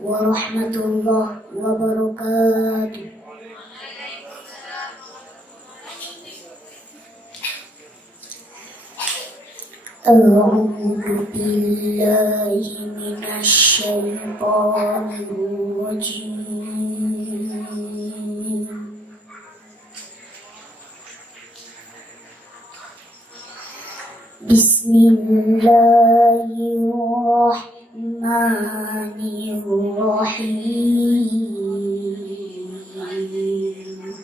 warahmatullahi wabarakatuh. A'udzu billahi minasy syaithanir rajim. Bismillahirrahmanirrahim.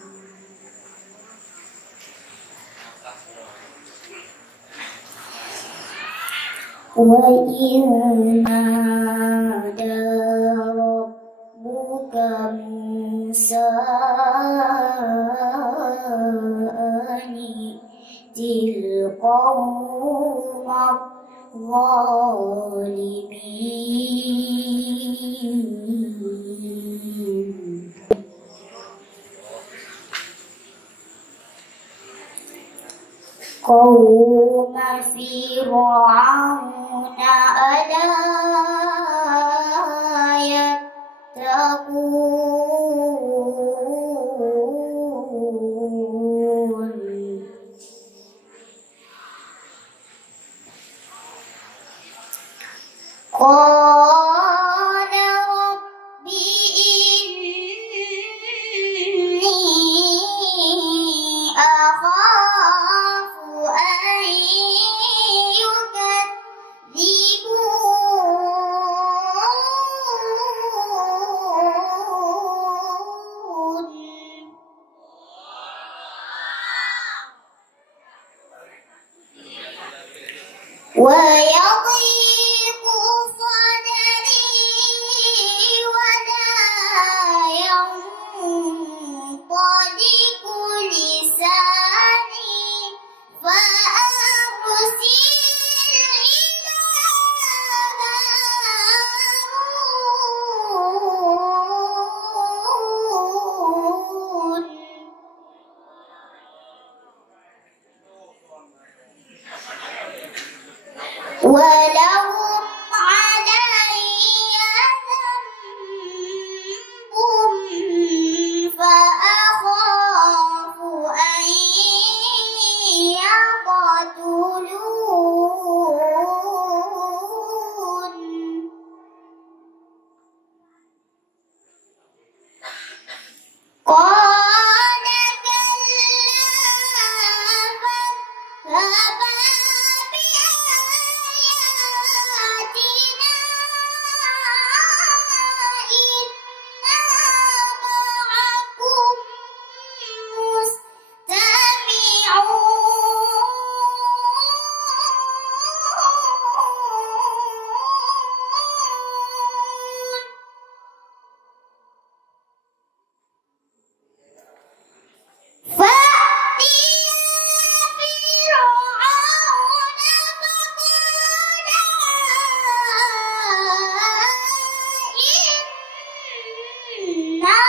Wa inna rabbuka Musa القوم الظالمين. قوم فرعون ألا يتقون. قال رب إني أخاف أن يكذبون. ويضيق صدري ولا ينطلق لساني فأرسل إلى هارون. ولهم علي ذنب فأخاف أن يقتلون. قال كلا فاذهبا بآياتنا إنا معكم مستمعون. فأتيا فرعون فقالا إنا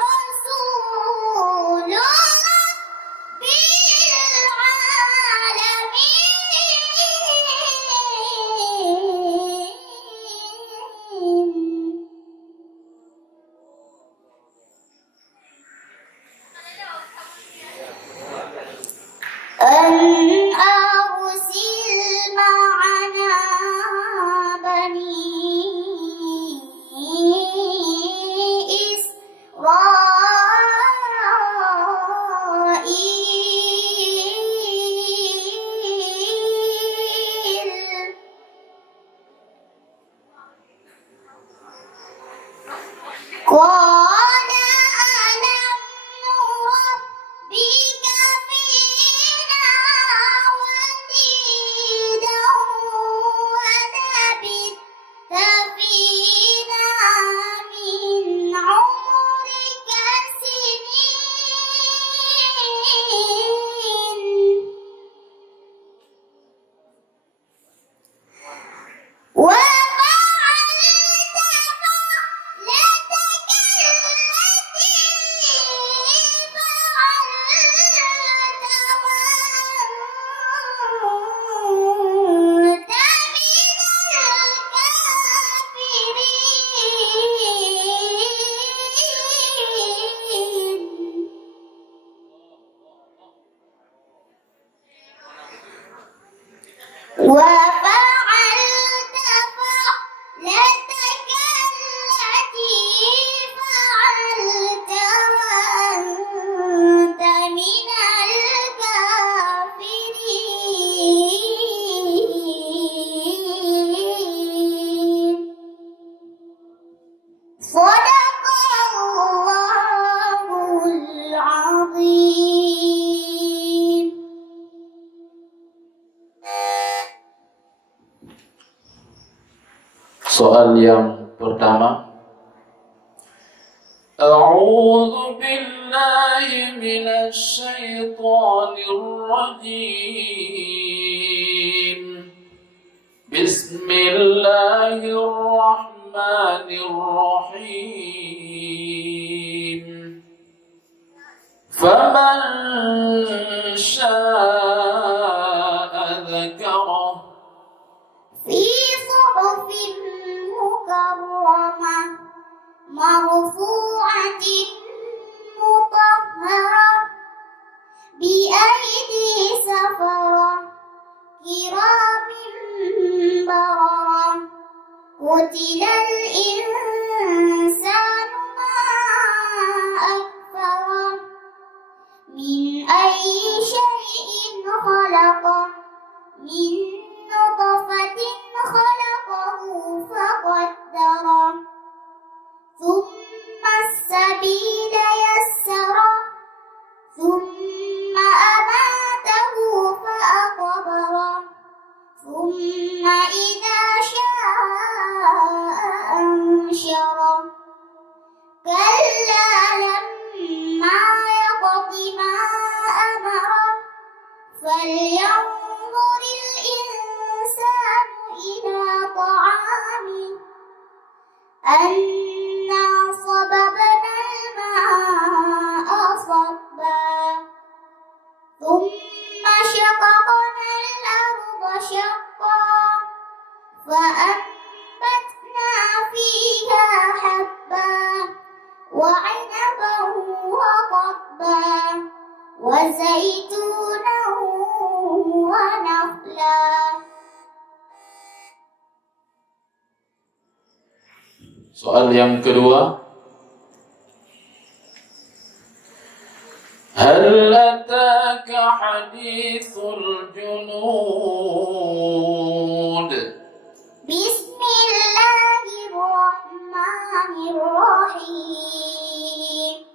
رسول رب العالمين أن أرسل معنا بني إسرائيل. قال ألم نربك فينا وليدا ولبثت فينا من عمرك سنين وفعلت فعلتك فعلت وأنت من الكافرين. صدق الله العظيم. Soal yang pertama, A'udzu billahi minasy syaithanir rajim. Bismillahirrahmanirrahim. Faman syaa'a dzakara. في صحف مكرمة مرفوعة مطهرة بأيدي سفرة كرام بررة. قتل الإنسان ما أكفره من أي شيء خلقه من نطفة خلقه فقدره ثم السبيل يسره ثم أماته فأقبره ثم إذا شاء أنشره. كلا لما يقض ما أمره فلينظر الإنسان إلى طعامه أنا صببنا الماء صبا ثم شققنا الأرض شقا فأنبتنا فيها حبا وعنبا وقبا وزيتونا ونخلا. Soal yang kedua, Hal ataka hadithul junud. Bismillahirrahmanirrahim.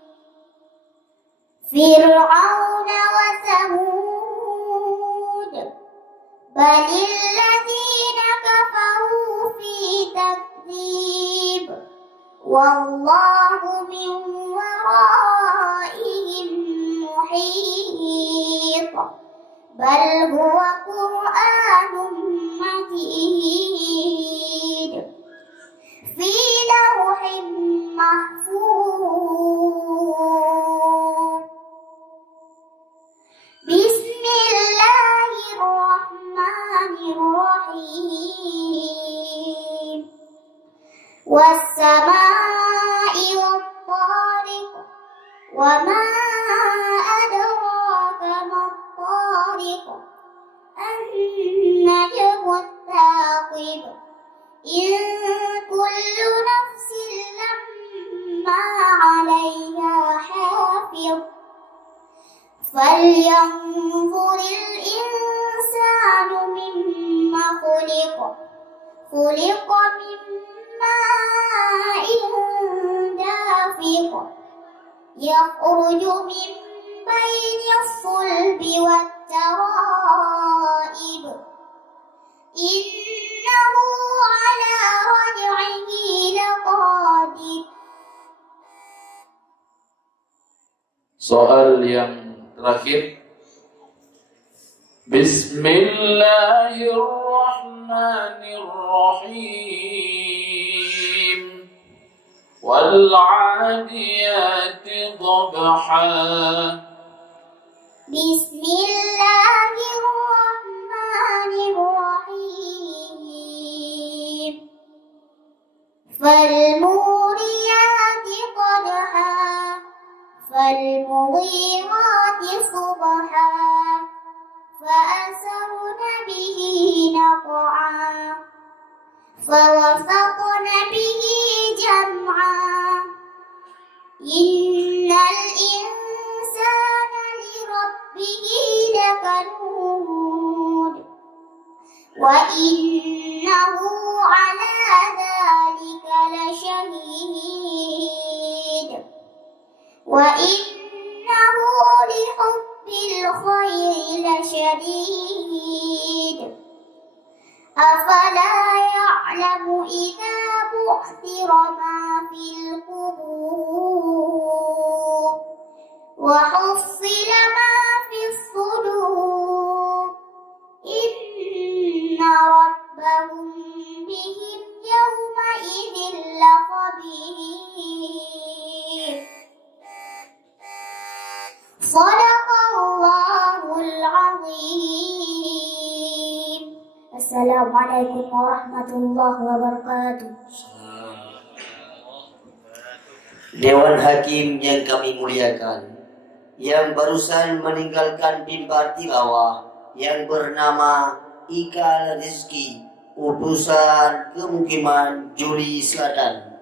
Fir'aun wa Thamud balil ladzina kafaru fi takdzib wallahu min waraihim muhit bal huwa Qur'anun majid fi lawhin mahfuz. Bismillahirrahmanirrahim. Was-samaa'i wat-tariq wa ma adraka mat-tariq an-najmu at-thaqib in kullu nafsin lamma 'alayha hafidh فلينظر الإنسان مما خلق خلق من ماء دافق يخرج من بين الصلب والترائب إنه على رجعه لقادر. Soal yang terakhir, Bismillahirrahmanirrahim. Wal 'adiyati dhabha. Bismillahirrahmanirrahim. Fal muriyati qadha فالمغيرات صبحا فأثرن به نقعا فوسطن به جمعا Innal insana li rabbihi lakanud wa innahu ala dhalika lashahid wa innahu li hubbil khairi lashadid afala ya'lamu idza bu'thira ma fil qubur wa hussila ma fis sudur inna rabbahum bihim yawma idzin lakhabir. Sadaqallahul azim. Assalamualaikum warahmatullahi wabarakatuh. Dewan Hakim yang kami muliakan, yang barusan meninggalkan mimbar tilawah yang bernama IKAL RIZKY, utusan Kemukiman Juli Selatan.